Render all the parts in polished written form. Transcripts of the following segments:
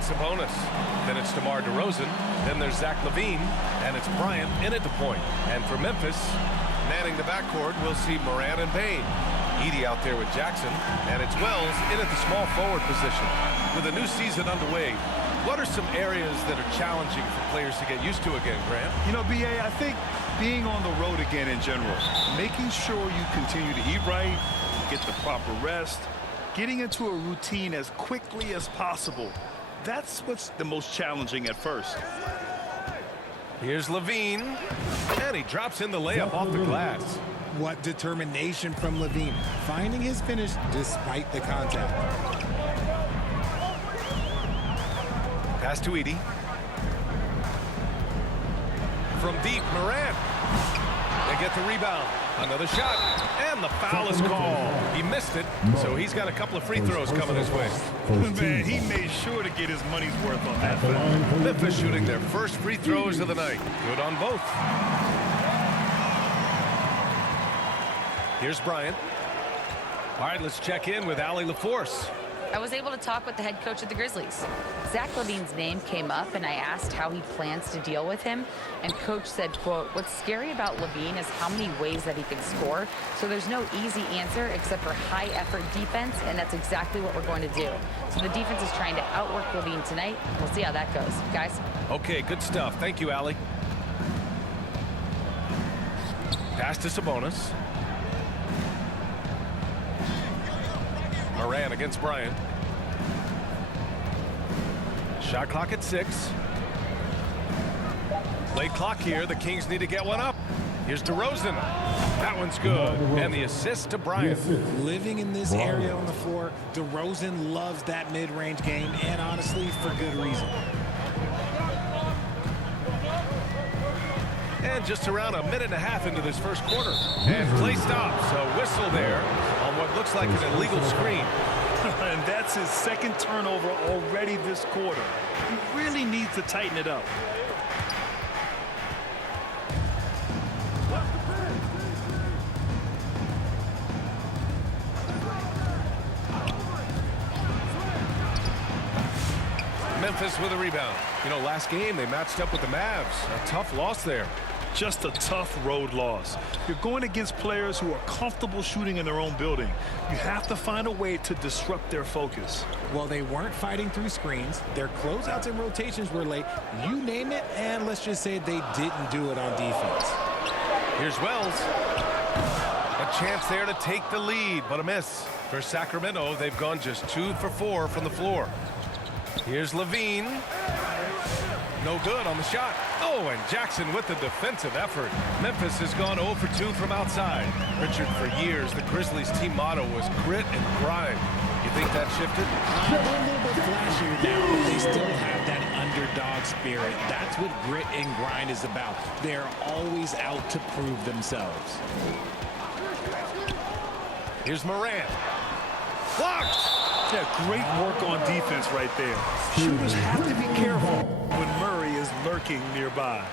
Sabonis. Then it's DeMar DeRozan. Then there's Zach LaVine. And it's Bryant in at the point. And for Memphis, manning the backcourt, we'll see Morant and Payne. Edey out there with Jackson. And it's Wells in at the small forward position. With a new season underway, what are some areas that are challenging for players to get used to again, Grant? You know, B.A., I think being on the road again in general, making sure you continue to eat right, get the proper rest, getting into a routine as quickly as possible. That's what's the most challenging at first. Here's LaVine, and he drops in the layup off the glass. What determination from LaVine, finding his finish despite the contact. Pass to Edey. From deep, Morant. They get the rebound. Another shot. And the foul is called. He missed it, so he's got a couple of free throws coming his way. Man, he made sure to get his money's worth on that foul. Memphis shooting their first free throws of the night. Good on both. Here's Bryant. All right, let's check in with Allie LaForce. I was able to talk with the head coach of the Grizzlies. Zach LaVine's name came up, and I asked how he plans to deal with him. And coach said, quote, "What's scary about LaVine is how many ways that he can score. So there's no easy answer except for high-effort defense, and that's exactly what we're going to do." So the defense is trying to outwork LaVine tonight. We'll see how that goes. Guys? Okay, good stuff. Thank you, Allie. Pass to Sabonis. Morant against Bryant. Shot clock at 6. Late clock here. The Kings need to get one up. Here's DeRozan. That one's good. And the assist to Bryant. Living in this area on the floor, DeRozan loves that mid-range game, and honestly, for good reason. And just around a minute and a half into this first quarter. And play stops. A whistle there on what looks like an illegal screen. And that's his second turnover already this quarter. He really needs to tighten it up. Memphis with a rebound. You know, last game they matched up with the Mavs. A tough loss there. Just a tough road loss. You're going against players who are comfortable shooting in their own building. You have to find a way to disrupt their focus. Well, they weren't fighting through screens. Their closeouts and rotations were late. You name it, and let's just say they didn't do it on defense. Here's Wells. A chance there to take the lead, but a miss. For Sacramento, they've gone just 2 for 4 from the floor. Here's LaVine. No good on the shot. Oh, and Jackson with the defensive effort. Memphis has gone 0 for 2 from outside. Richard, for years, the Grizzlies' team motto was grit and grind. You think that shifted? They're a little bit flashier now, but they still have that underdog spirit. That's what grit and grind is about. They're always out to prove themselves. Here's Morant. Blocked! Yeah, great work on defense right there. Shooters have to be careful when Murray is lurking nearby.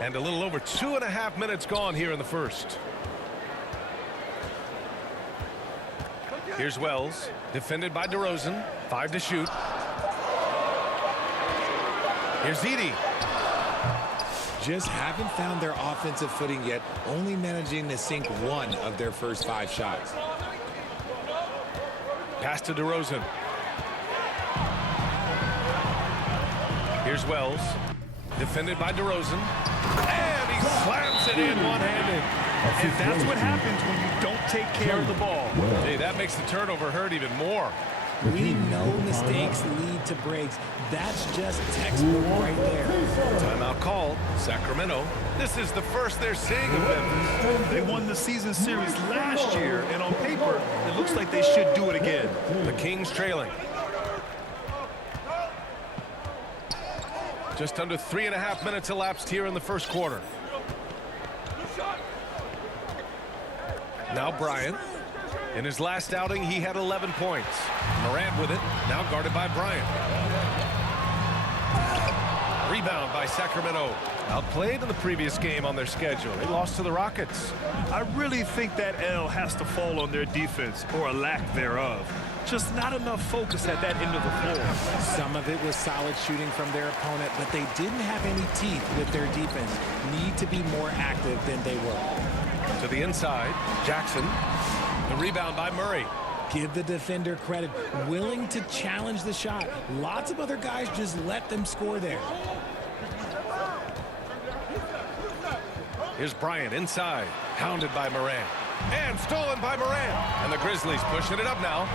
And a little over 2.5 minutes gone here in the first. Here's Wells, defended by DeRozan. 5 to shoot. Here's Edey. Just haven't found their offensive footing yet, only managing to sink 1 of their first 5 shots. Pass to DeRozan. Here's Wells, defended by DeRozan. And he slams it in one-handed. And that's what happens when you don't take care of the ball. Hey, that makes the turnover hurt even more. We know mistakes lead to breaks. That's just textbook right there. Timeout called. Sacramento. This is the first they're seeing of Memphis. They won the season series last year, and on paper, it looks like they should do it again. The Kings trailing. Just under 3.5 minutes elapsed here in the first quarter. Now Bryant. In his last outing, he had 11 points. Morant with it, now guarded by Bryant. Rebound by Sacramento. Outplayed in the previous game on their schedule. They lost to the Rockets. I really think that L has to fall on their defense, or a lack thereof. Just not enough focus at that end of the floor. Some of it was solid shooting from their opponent, but they didn't have any teeth with their defense. Need to be more active than they were. To the inside, Jackson. The rebound by Murray. Give the defender credit. Willing to challenge the shot. Lots of other guys just let them score there. Here's Bryant inside. Hounded by Morant. And stolen by Morant. And the Grizzlies pushing it up now.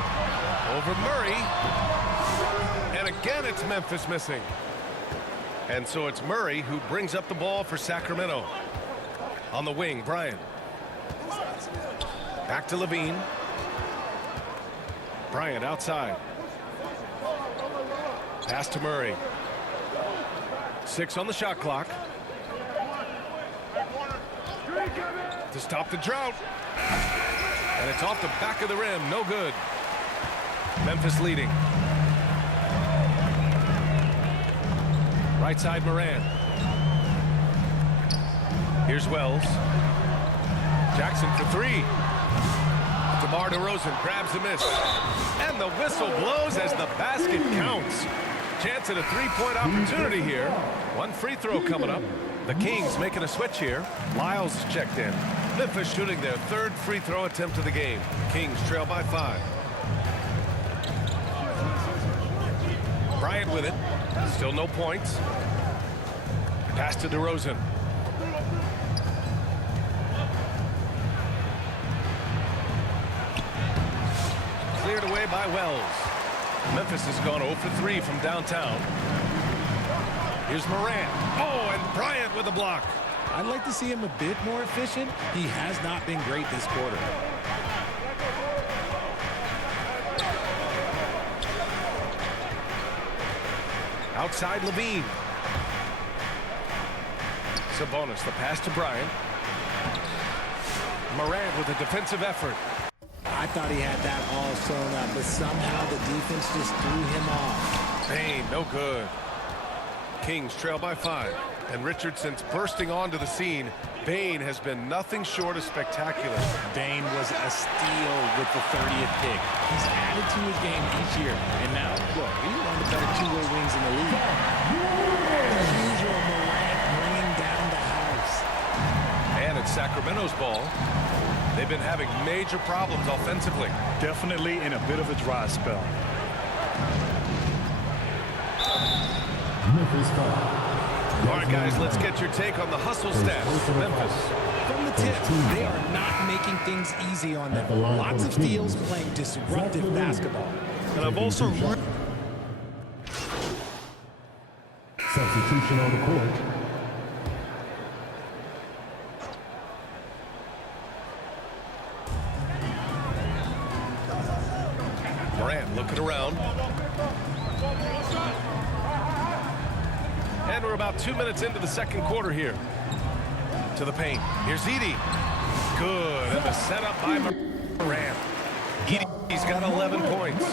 Over Murray. And again, it's Memphis missing. And so it's Murray who brings up the ball for Sacramento. On the wing, Bryant. Back to Levine. Bryant outside. Pass to Murray. 6 on the shot clock. To stop the drought. And it's off the back of the rim. No good. Memphis leading. Right side, Morant. Here's Wells. Jackson for 3. DeMar DeRozan grabs the miss. And the whistle blows as the basket counts. Chance at a three-point opportunity here. One free throw coming up. The Kings making a switch here. Lyles checked in. Memphis shooting their 3rd free throw attempt of the game. Kings trail by 5. Bryant with it. Still no points. Pass to DeRozan. Cleared away by Wells. Memphis has gone 0 for 3 from downtown. Here's Morant. Oh, and Bryant with a block. I'd like to see him a bit more efficient. He has not been great this quarter. Outside Levine. Sabonis, the pass to Bryant. Morant with a defensive effort. I thought he had that all sewn up, but somehow the defense just threw him off. Bane, no good. Kings trail by 5. And Richardson's bursting onto the scene. Bane has been nothing short of spectacular. Bane was a steal with the 30th pick. He's added to his game each year. And now, look, he's one of the better two-way wings in the league. As usual, Morant bringing down the house. And it's Sacramento's ball. They've been having major problems offensively. Definitely in a bit of a dry spell. All right, guys, let's get your take on the hustle stats for Memphis. From the tip, they are not making things easy on them. Lots of steals, playing disruptive basketball. And I've also learned. Substitution on the court. Morant looking around. And we're about 2 minutes into the second quarter here. To the paint. Here's Edey. Good. And the setup by Morant. Edey's got 11 points.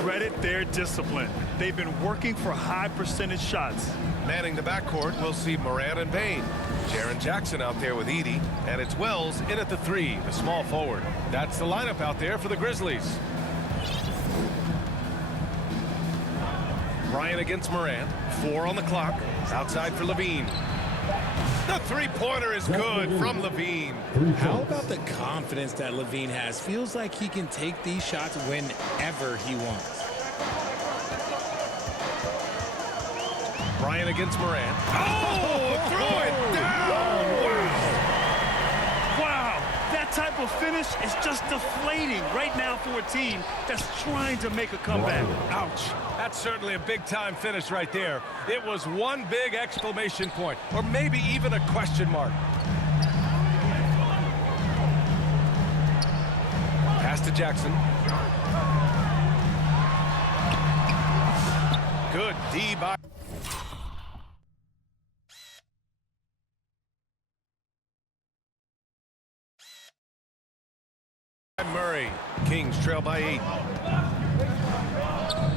Credit their discipline. They've been working for high percentage shots. Manning the backcourt, we'll see Morant and Bane. Jaren Jackson out there with Edey. And it's Wells in at the 3, the small forward. That's the lineup out there for the Grizzlies. Bryant against Morant. 4 on the clock. Outside for Levine. The three-pointer is good from Levine. How about the confidence that Levine has? Feels like he can take these shots whenever he wants. Bryant against Morant. Oh, throw it down! Wow, that type of finish is just deflating right now for a team that's trying to make a comeback. Ouch. That's certainly a big-time finish right there. It was one big exclamation point, or maybe even a question mark. Pass to Jackson. Good D by Murray. Kings trail by 8.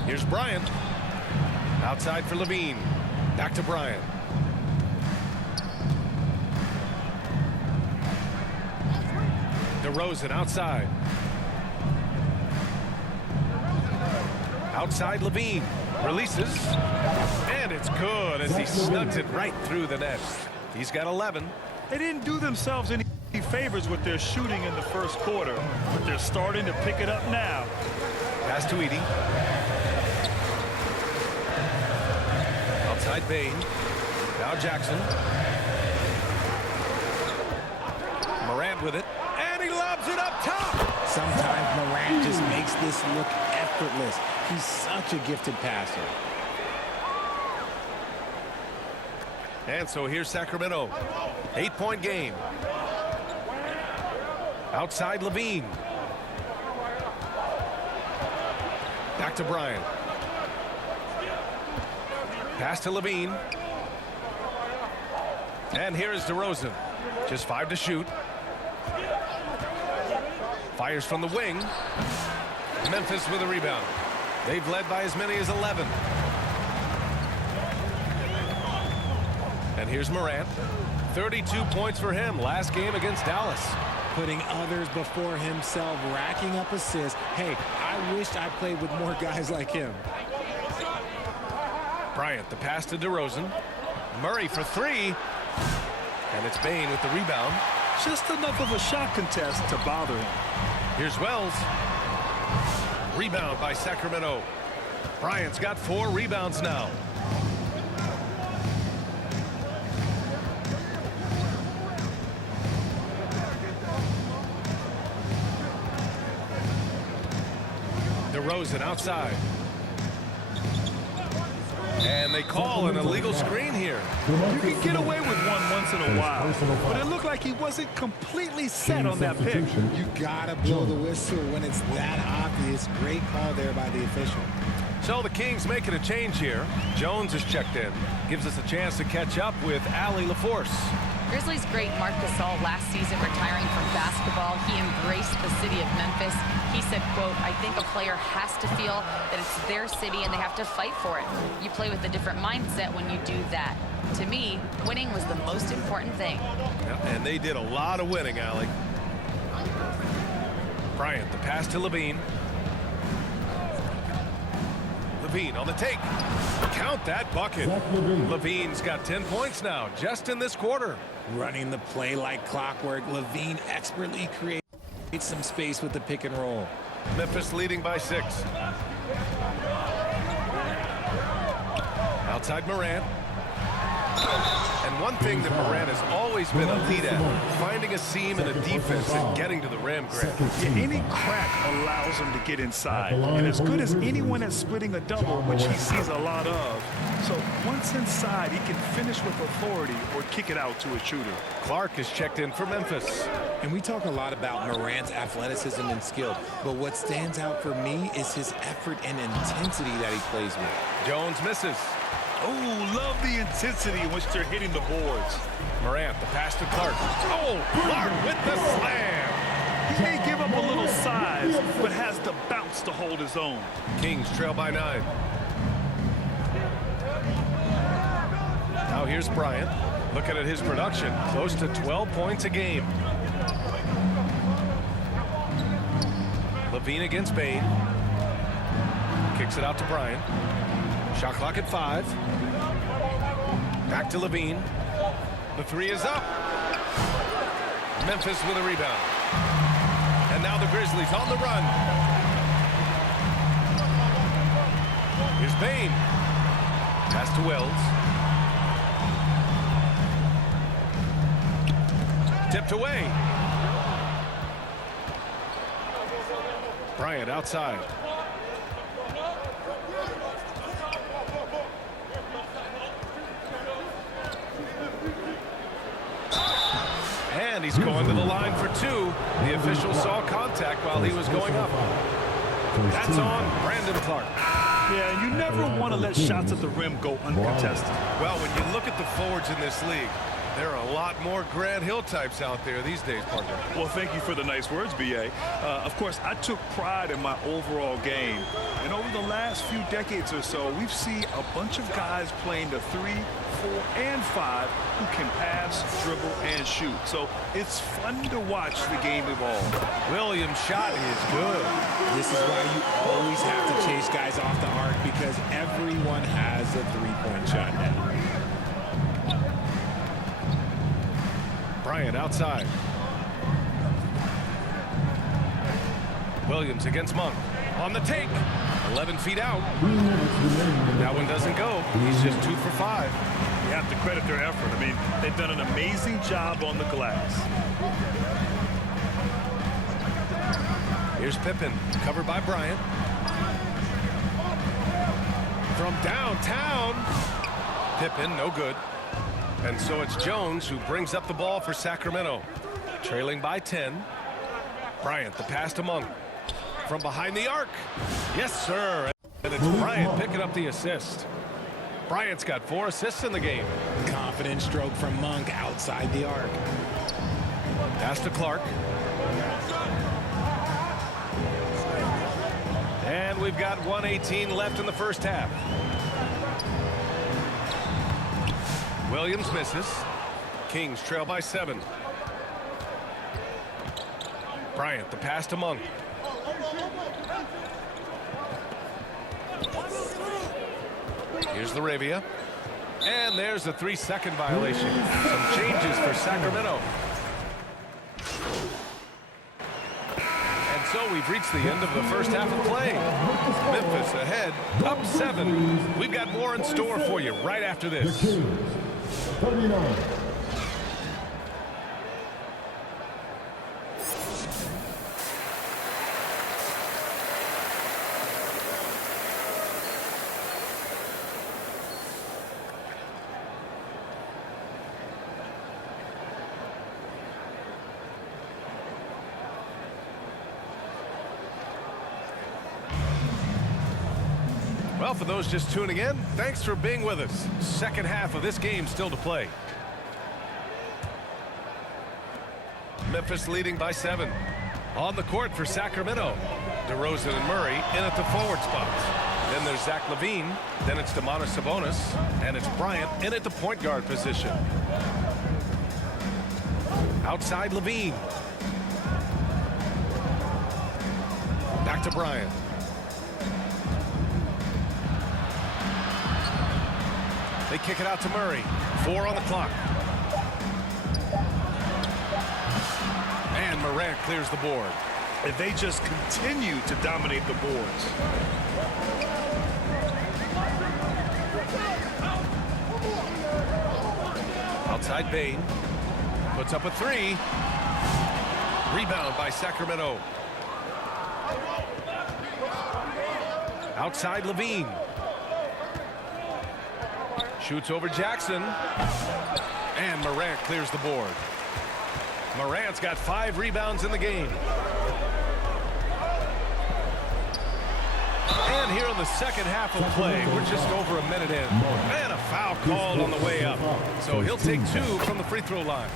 Here's Bryant. Outside for Levine. Back to Bryant. DeRozan outside. Outside Levine. Releases. And it's good as he snugs it right through the net. He's got 11. They didn't do themselves any favors with their shooting in the first quarter, but they're starting to pick it up now. Pass to Edie. Outside Bain. Now Jackson. Morant with it. And he lobs it up top. Sometimes Morant just makes this look effortless. He's such a gifted passer. And so here's Sacramento. 8-point game. Outside Levine. Back to Bryant. Pass to Levine. And here is DeRozan. Just 5 to shoot. Fires from the wing. Memphis with a rebound. They've led by as many as 11. And here's Morant. 32 points for him last game against Dallas. Putting others before himself, racking up assists. Hey, I wished I played with more guys like him. Bryant, the pass to DeRozan. Murray for 3. And it's Bain with the rebound. Just enough of a shot contest to bother him. Here's Wells. Rebound by Sacramento. Bryant's got 4 rebounds now. DeRozan outside. And they call an illegal screen here. You can get away with one once in a while, but it looked like he wasn't completely set on that pick. You gotta blow the whistle when it's that obvious. Great call there by the official. So the Kings making a change here. Jones is checked in. Gives us a chance to catch up with Allie LaForce. Grizzlies great Marc Gasol last season retiring from basketball. He embraced the city of Memphis. He said, quote, I think a player has to feel that it's their city and they have to fight for it. You play with a different mindset when you do that. To me, winning was the most important thing. Yeah, and they did a lot of winning, Allie. Bryant, the pass to Levine. Levine on the take. Count that bucket. Levine's got 10 points now, just in this quarter. Running the play like clockwork, Levine expertly creates some space with the pick and roll. Memphis leading by 6. Outside Morant. And one thing that Morant has always been elite at, finding a seam in a defense and getting to the rim, Grant. Yeah, any crack allows him to get inside. And as good as anyone at splitting a double, which he sees a lot of. So once inside, he can finish with authority or kick it out to a shooter. Clark is checked in for Memphis. And we talk a lot about Morant's athleticism and skill, but what stands out for me is his effort and intensity that he plays with. Jones misses. Oh, love the intensity in which they're hitting the boards. Morant, the pass to Clark. Oh, Clark with the slam. He may give up a little size, but has the bounce to hold his own. Kings trail by 9. Now here's Bryant. Looking at his production, close to 12 points a game. Levine against Bain. Kicks it out to Bryant. Shot clock at 5. Back to Levine. The 3 is up. Memphis with a rebound. And now the Grizzlies on the run. Here's Bain. Pass to Wells. Tipped away. Bryant outside. And he's going to the line for 2. The official saw contact while he was going up. That's on Brandon Clark. Yeah, you never want to let shots at the rim go uncontested. Well, when you look at the forwards in this league, there are a lot more Grant Hill types out there these days, partner. Well, thank you for the nice words, B.A. Of course, I took pride in my overall game. And over the last few decades or so, we've seen a bunch of guys playing the 3, 4, and 5 who can pass, dribble, and shoot. So it's fun to watch the game evolve. Williams' shot is good. This is why you always have to chase guys off the because everyone has a three-point shot now. Bryant outside. Williams against Monk. On the take. 11 feet out. That one doesn't go. He's just 2 for 5. You have to credit their effort. I mean, they've done an amazing job on the glass. Here's Pippen, covered by Bryant. From downtown. Pippen, no good. And so it's Jones who brings up the ball for Sacramento. Trailing by 10. Bryant, the pass to Monk. From behind the arc. Yes, sir. And it's Bryant picking up the assist. Bryant's got 4 assists in the game. Confident stroke from Monk outside the arc. Pass to Clark. And we've got 1:18 left in the first half. Williams misses. Kings trail by 7. Bryant, the pass to Monk. Here's Laravia. And there's a 3-second violation. Some changes for Sacramento. And so we've reached the end of the first half of play. Memphis ahead, up 7. We've got more in store for you right after this. 39. Well, for those just tuning in, thanks for being with us. Second half of this game still to play. Memphis leading by 7. On the court for Sacramento. DeRozan and Murray in at the forward spots. Then there's Zach LaVine. Then it's Domantas Sabonis. And it's Bryant in at the point guard position. Outside LaVine. Back to Bryant. They kick it out to Murray. 4 on the clock. And Morant clears the board. If they just continue to dominate the boards. Outside Bain. Puts up a 3. Rebound by Sacramento. Outside Levine. Shoots over Jackson. And Morant clears the board. Morant's got 5 rebounds in the game. And here in the second half of play, we're just over a minute in. And a foul called on the way up. So he'll take 2 from the free throw line.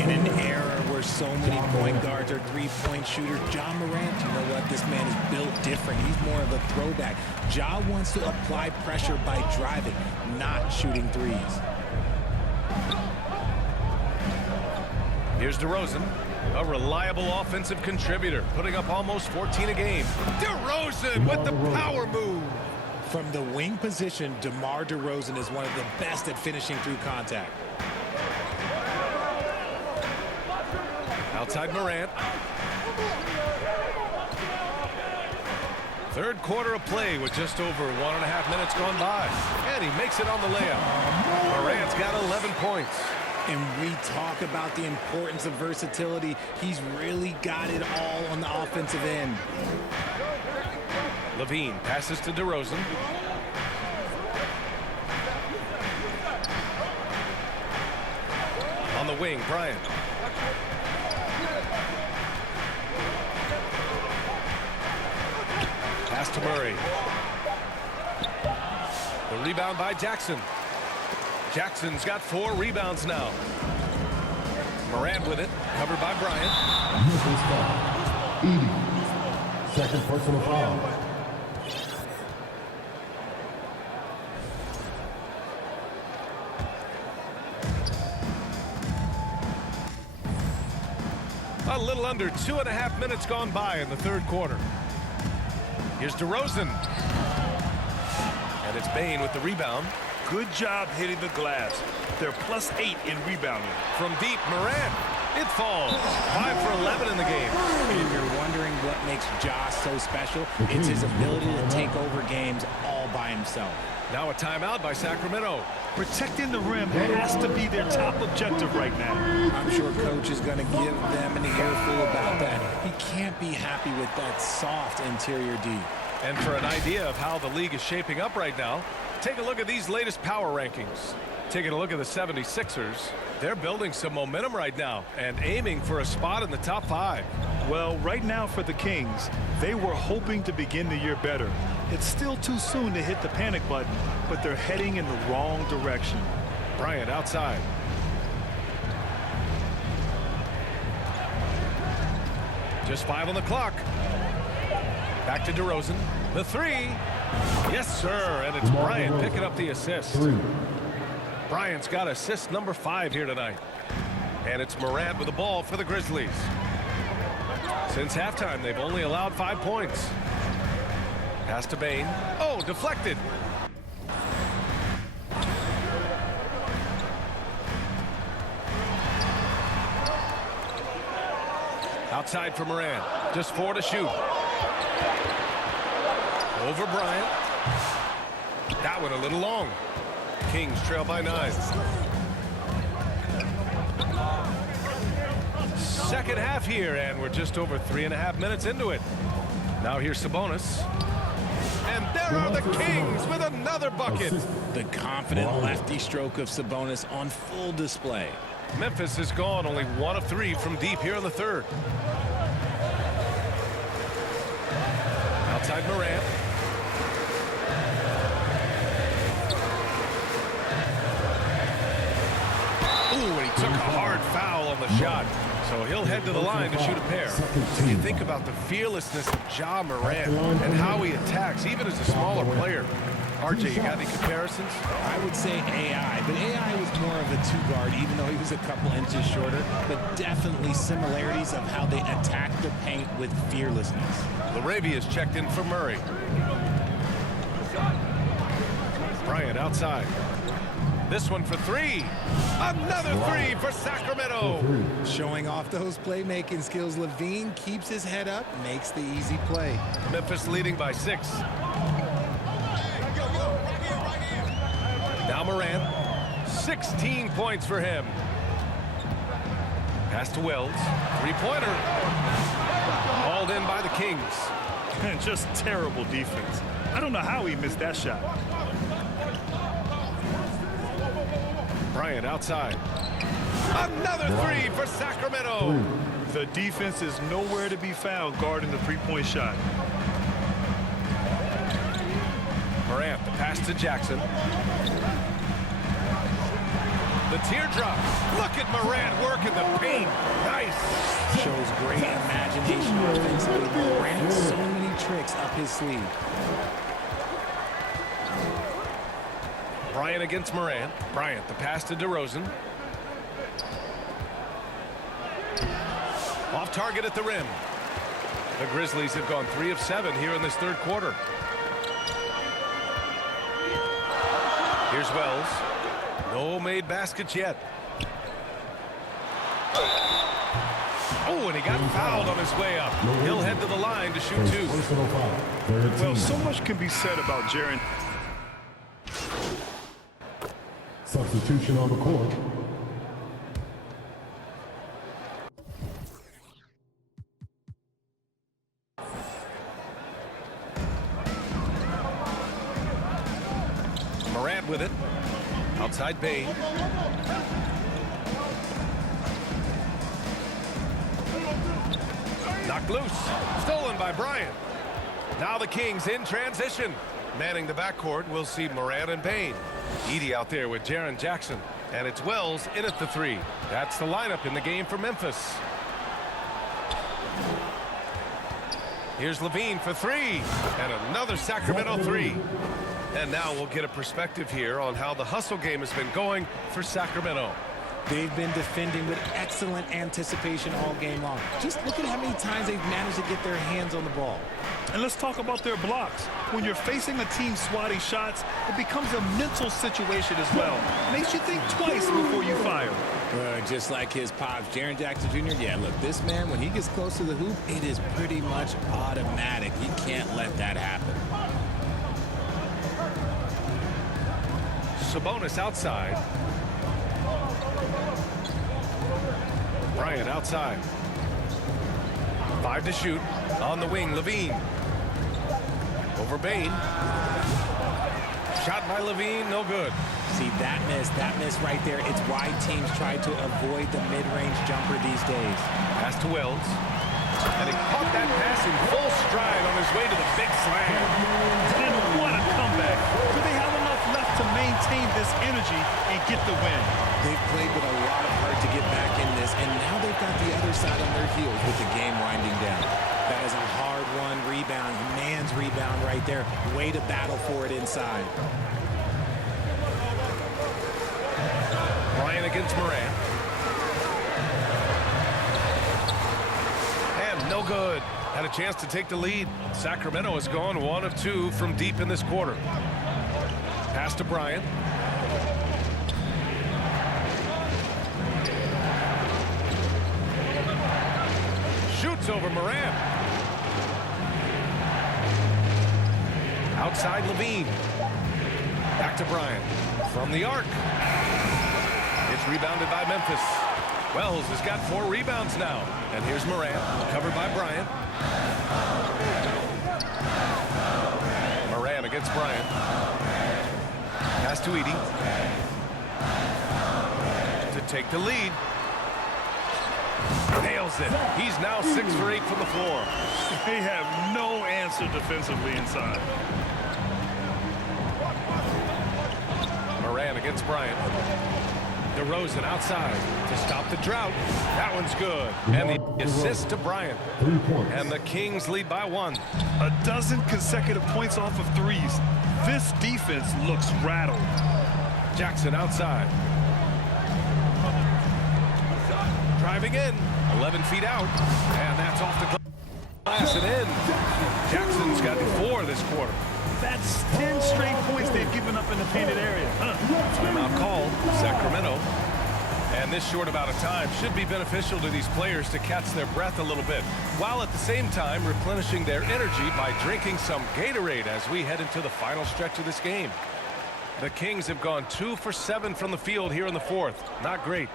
In an era where so many point guards are three-point shooters, Ja Morant, you know what? This man is built different. He's more of a throwback. Ja wants to apply pressure by driving, not shooting threes. Here's DeRozan, a reliable offensive contributor, putting up almost 14 a game. DeRozan with the power move. From the wing position, DeMar DeRozan is one of the best at finishing through contact. Outside Morant. Third quarter of play with just over 1.5 minutes gone by. And he makes it on the layup. Morant's got 11 points. And we talk about the importance of versatility. He's really got it all on the offensive end. Levine passes to DeRozan. On the wing, Bryant. Pass to Murray. The rebound by Jackson. Jackson's got 4 rebounds now. Morant with it, covered by Bryant. 80. Second personal foul. A little under 2.5 minutes gone by in the third quarter. Here's DeRozan. And it's Bain with the rebound. Good job hitting the glass. They're +8 in rebounding. From deep, Morant. It falls. 5 for 11 in the game. If you're wondering what makes Josh so special, it's his ability to take over games all by himself. Now a timeout by Sacramento. Protecting the rim has to be their top objective right now. I'm sure coach is going to give them an earful about that. He can't be happy with that soft interior D. And for an idea of how the league is shaping up right now, take a look at these latest power rankings. Taking a look at the 76ers, they're building some momentum right now and aiming for a spot in the top 5. Well, right now for the Kings, they were hoping to begin the year better. It's still too soon to hit the panic button, but they're heading in the wrong direction. Bryant outside. Just 5 on the clock. Back to DeRozan. The 3. Yes, sir. And it's Bryant picking up the assist. Bryant's got assist number 5 here tonight. And it's Morant with the ball for the Grizzlies. Since halftime, they've only allowed 5 points. Pass to Bain. Oh, deflected. Outside for Morant. Just 4 to shoot. Over Bryant. That one a little long. Kings trail by 9. Second half here, and we're just over 3.5 minutes into it. Now here's Sabonis. And there are the Kings with another bucket. The confident lefty stroke of Sabonis on full display. Memphis has gone only 1 of 3 from deep here in the third. Outside Morant. Ooh, and he took a hard foul on the shot. So he'll head to the line to shoot a pair. You think about the fearlessness of Ja Morant and how he attacks, even as a smaller player. RJ, you got any comparisons? I would say AI, but AI was more of a two-guard, even though he was a couple inches shorter, but definitely similarities of how they attack the paint with fearlessness. Laravia's checked in for Murray. Bryant outside. This one for 3. Another 3 for Sacramento. Showing off those playmaking skills, Levine keeps his head up, makes the easy play. Memphis leading by 6. Now Morant. 16 points for him. Pass to Wells. 3-pointer. Hauled in by the Kings. Just terrible defense. I don't know how he missed that shot. Bryant outside. Another 3 for Sacramento. The defense is nowhere to be found guarding the three-point shot. Morant, the pass to Jackson. The teardrop. Look at Morant working the paint. Nice. Shows great imagination offensively. Morant, so many tricks up his sleeve. Bryant against Morant. Bryant, the pass to DeRozan. Off target at the rim. The Grizzlies have gone 3 of 7 here in this third quarter. Here's Wells. No made baskets yet. Oh, and he got fouled on his way up. He'll head to the line to shoot 2. Well, so much can be said about Jaren. Substitution on the court. Morant with it. Outside Bain. Knocked loose. Stolen by Bryant. Now the Kings in transition. Manning the backcourt, we'll see Morant and Bain. Edey out there with Jaren Jackson. And it's Wells in at the 3. That's the lineup in the game for Memphis. Here's Levine for 3. And another Sacramento 3. And now we'll get a perspective here on how the hustle game has been going for Sacramento. They've been defending with excellent anticipation all game long. Just look at how many times they've managed to get their hands on the ball. And let's talk about their blocks. When you're facing a team swatting shots, it becomes a mental situation as well. Makes you think twice before you fire. Just like his pops, Jaren Jackson Jr. Yeah, look, this man, when he gets close to the hoop, it is pretty much automatic. He can't let that happen. Sabonis outside. Bryant outside. 5 to shoot. On the wing, Levine. Over Bain. Shot by Levine, no good. See, that miss right there. It's why teams try to avoid the mid-range jumper these days. Pass to Wells. And he caught that pass in full stride on his way to the big slam. And what a comeback. Do they have enough left to maintain this energy and get the win? They've played with a lot of heart to get back in this, and now they've got the other side on their heels with the game winding down. That is a hard-won rebound, man's rebound right there. Way to battle for it inside. Bryant against Morant. And no good. Had a chance to take the lead. Sacramento has gone 1 of 2 from deep in this quarter. Pass to Bryant. Shoots over Morant. Outside Levine. Back to Bryant. From the arc. It's rebounded by Memphis. Wells has got 4 rebounds now. And here's Morant, covered by Bryant. Morant against Bryant. Pass to Edey. To take the lead. Nails it. He's now 6 for 8 from the floor. They have no answer defensively inside. Morant against Bryant. DeRozan outside to stop the drought. That one's good. And the assist to Bryant. 3 points. And the Kings lead by 1. A dozen consecutive points off of threes. This defense looks rattled. Jackson outside. Driving in. 11 feet out. And that's off the glass and in. Jackson's got 4 this quarter. That's 10 straight points they've given up in the painted area. Timeout called. Sacramento. And this short amount of time should be beneficial to these players to catch their breath a little bit, while at the same time replenishing their energy by drinking some Gatorade as we head into the final stretch of this game. The Kings have gone 2 for 7 from the field here in the 4th. Not great.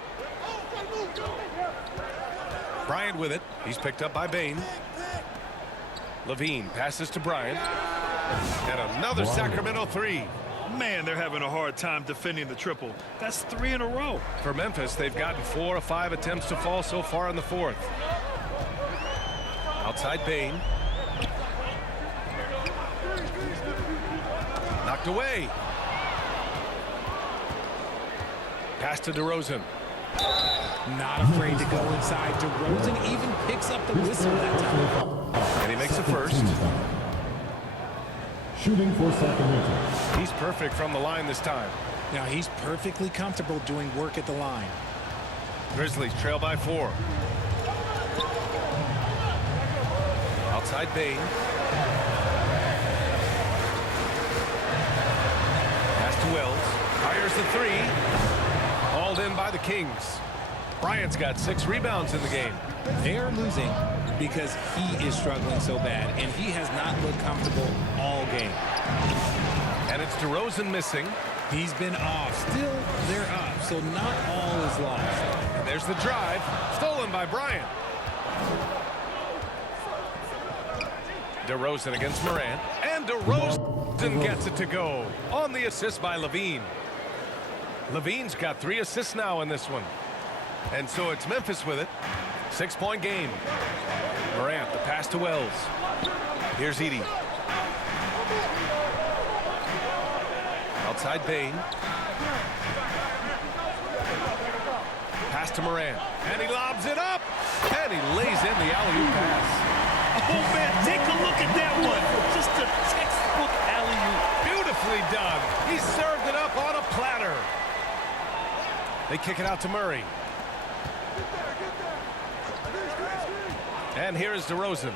Bryant with it. He's picked up by Bain. Levine passes to Bryant. And another Sacramento 3. Man, they're having a hard time defending the triple. That's 3 in a row. For Memphis, they've gotten 4 of 5 attempts to fall so far in the 4th. Outside Bain. Knocked away. Pass to DeRozan. Not afraid to go inside. DeRozan even picks up the whistle that time. And he makes the first. Shooting for Sacramento. He's perfect from the line this time. Now he's perfectly comfortable doing work at the line. Grizzlies trail by 4. Outside Bain. Pass to Wells. Fires the 3. Hauled in by the Kings. Bryant's got 6 rebounds in the game. They are losing because he is struggling so bad, and he has not looked comfortable all game. And it's DeRozan missing. He's been off. Still, they're up, so not all is lost. And there's the drive. Stolen by Bryant. DeRozan against Morant. And DeRozan gets it to go on the assist by Levine. Levine's got 3 assists now in this one. And so it's Memphis with it. 6-point game. Morant, the pass to Wells. Here's Edey. Outside Bain. Pass to Morant. And he lobs it up. And he lays in the alley-oop pass. Oh, man, take a look at that one. Just a textbook alley-oop. Beautifully done. He served it up on a platter. They kick it out to Murray. And here is DeRozan.